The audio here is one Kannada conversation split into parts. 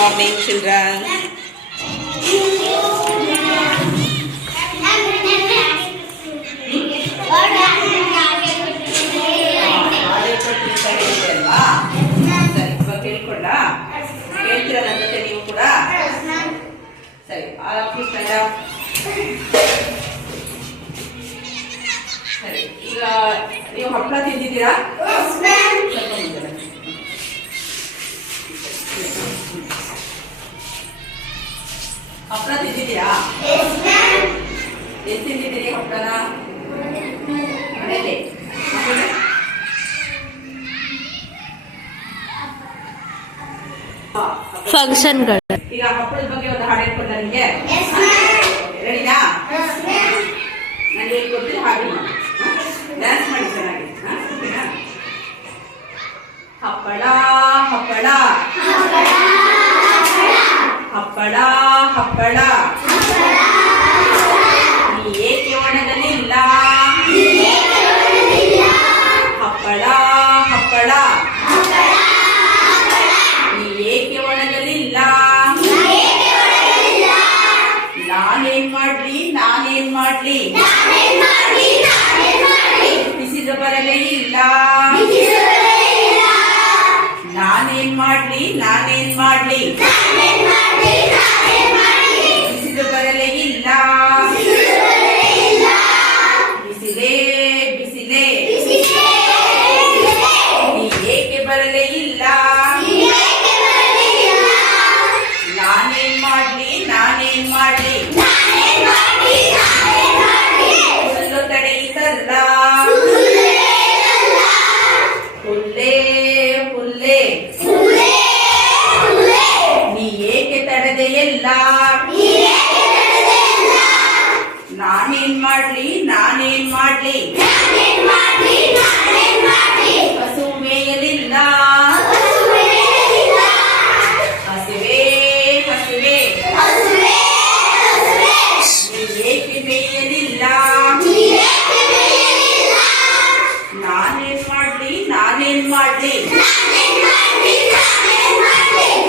morning, children. ಹಾಳೆ ಪಟ್ಟಿ ಸರಿ ಇದೆ ಅಲ್ವಾ ಸರಿ ಇವಾಗ ಕೇಳ್ಕೊಂಡ ಕೇಳ್ತೀರ ನನ್ನ ಜೊತೆ ನೀವು ಕೂಡ ಸರಿ ಆಫೀಸ್ ಸರಿ ಈಗ ನೀವು ಹಪ್ಪಳ ತಿಂದಿದ್ದೀರಾ ಹಪ್ಪಳ ತಿಂದಿದ್ದೀರಾ ಎಲ್ಲಿ ತಿಂದಿದ್ದೀರಿ ಹಪ್ಪಳನ ಮನೇಲಿ ಆಮೇಲೆ? ಹಾ, ಹಪ್ಪಳ. ಫಂಕ್ಷನ್ಗಳು ಈಗ ಹಪ್ಪಳದ ಬಗ್ಗೆ ಒಂದು ಹಾಡು ಹೇಳ್ಕೊಡ್ಲ ನಿಮಗೆ ರೆಡಿನಾ ನಾನು ಹೇಳ್ಕೊಡ್ತೀನಿ ಹಾಗೆ ಮಾಡಿ ಡ್ಯಾನ್ಸ್ ಮಾಡಿ ಚೆನ್ನಾಗಿ ಹಾ? ಓಕೆನಾ? ಹಪ್ಪಳ ಹಪ್ಪಳ ಹಪ್ಪಳ ಹಪ್ಪಳ ಮಾಡ್ಲಿ ಹುಲ್ಲೇ ಹುಲ್ಲೇ ನೀ ಏಕೆ ತಡೆದೆ ಎಲ್ಲ ನಾನೇನ್ ಮಾಡ್ಲಿ ನಾನೇನ್ ಮಾಡ್ಲಿ ಹಸು ಮೇಯಲಿಲ್ಲ ನಾನೇನ್ ಮಾಡ್ಲಿ?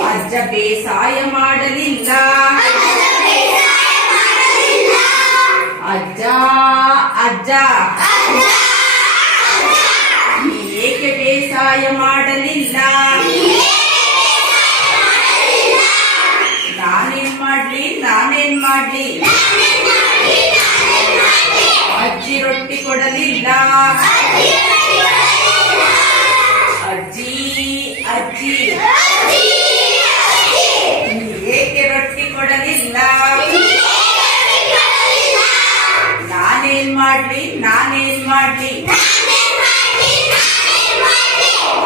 ಅಜ್ಜ ಬೇಸಾಯ ಮಾಡಲಿಲ್ಲ. ಅಜ್ಜ ಅಜ್ಜ. ಏಕೆ ಬೇಸಾಯ ಮಾಡಲಿಲ್ಲ? ನಾನೇನ್ ಮಾಡ್ಲಿ? ನಾನೇನ್ ಮಾಡ್ಲಿ? ನಾನೇನ್ ಮಾಡ್ಲಿ? ನಾನೇನ್ ಮಾಡ್ಲಿ?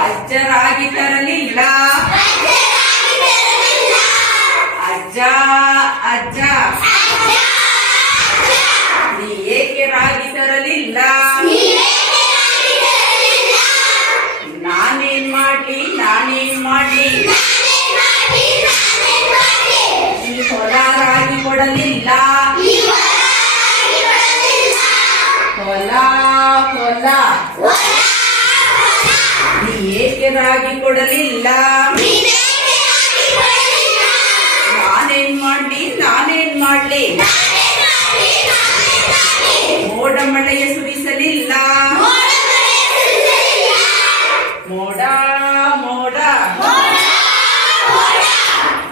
ಅಜ್ಜರಾಗಿ ತರಲಿಲ್ಲ ಅಜ್ಜ ಅಜ್ಜ. ನೀ ಏಕೆ ರಾಗಿ ತರಲಿಲ್ಲ ನಾನೇನ್ ಮಾಡ್ಲಿ? ನಾನೇನ್ ಮಾಡ್ಲಿ? ಹೊಲ ಹೊಲ. ನೀ ಏಕೆ ರಾಗಿ ಕೊಡಲಿಲ್ಲ? ನಾನೇನ್ ಮಾಡ್ಲಿ ನಾನೇನ್ ಮಾಡ್ಲಿ? ಮೋಡ ಮಳೆಯ ಸುರಿಸಲಿಲ್ಲ. ಮೋಡ ಮೋಡ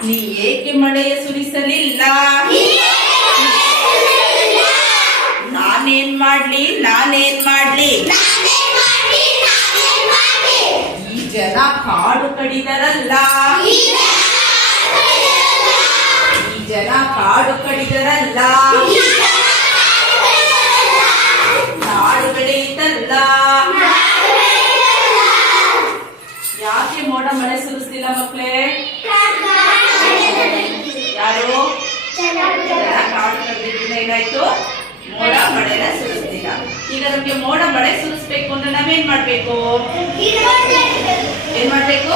ನೀ ಏಕೆ ಮಳೆಯ ಸುರಿಸಲಿಲ್ಲ ನಾನೇನ್ ಮಾಡ್ಲಿ? ನಾನೇನ್ ಮಾಡ್ಲಿ? ಈ ಜನ ಕಾಡು ಕಡಿದರಲ್ಲ. ಈ ಜನ ಕಾಡು ಕಡಿದರಲ್ಲ. ನಾಡು ಬೆಳೆಯಿತಲ್ಲ. ಯಾಕೆ ಮೋಡ ಮಳೆ ಸುರಿಸ್ತಿಲ್ಲ ಮಕ್ಳೇ? ಯಾರು? ಕಾಡು ಕಡಿದ್ರಿಂದ ಏನಾಯ್ತು? ಮೋಡ ಮಳೆನ ಸುರಿಸ್ತಿಲ್ಲ ಈಗ ನಮ್ಗೆ ಮೋಡ ಮಳೆ ಸುರಿಸ್ಬೇಕು ಅಂದ್ರೆ ನಾವೇನ್ ಮಾಡ್ಬೇಕು? ಏನ್ ಮಾಡ್ಬೇಕು?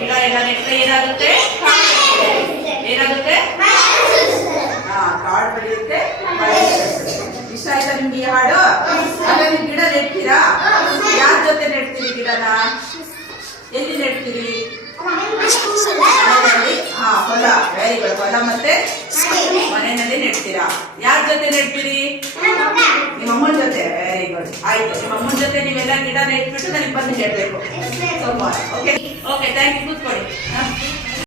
ಗಿಡ ಎಲ್ಲ ನೆಟ್ರೆ ಏನಾಗುತ್ತೆ? ಏನಾಗುತ್ತೆ? ಹಾ ಕಾಡು ಬೆಳೆಯುತ್ತೆ. ಇಷ್ಟ ಆಯ್ತಾ ನಿಮ್ಗೆ ಈ ಹಾಡು? ಅಲ್ಲ ನೀವು ಗಿಡ ನೆಡ್ತೀರಾ? ಯಾರ ಜೊತೆ ನೆಡ್ತೀರಿ ಗಿಡನ? ಎಲ್ಲಿ ನೆಡ್ತೀರಿ? Thank ಗುಡ್ ಹೊಲ ಮತ್ತೆ ಮನೆಯಲ್ಲಿ ನೆಡ್ತೀರಾ? ಯಾರ ಜೊತೆ ನೆಡ್ತೀರಿ? ನಿಮ್ಮ ಅಮ್ಮನ ಜೊತೆ ವೆರಿ ಗುಡ್ ಆಯ್ತು ನಿಮ್ಮ ಅಮ್ಮನ ಜೊತೆ ನೀವೆಲ್ಲ ಗಿಡ ನೆಟ್ಬಿಟ್ಟು ನನಗೆ ಬಂದು ಹೇಳ್ಬೇಕು ಓಕೆ ಓಕೆ ಥ್ಯಾಂಕ್ ಯು ಕೂತ್ಕೊಳ್ಳಿ. ಹ?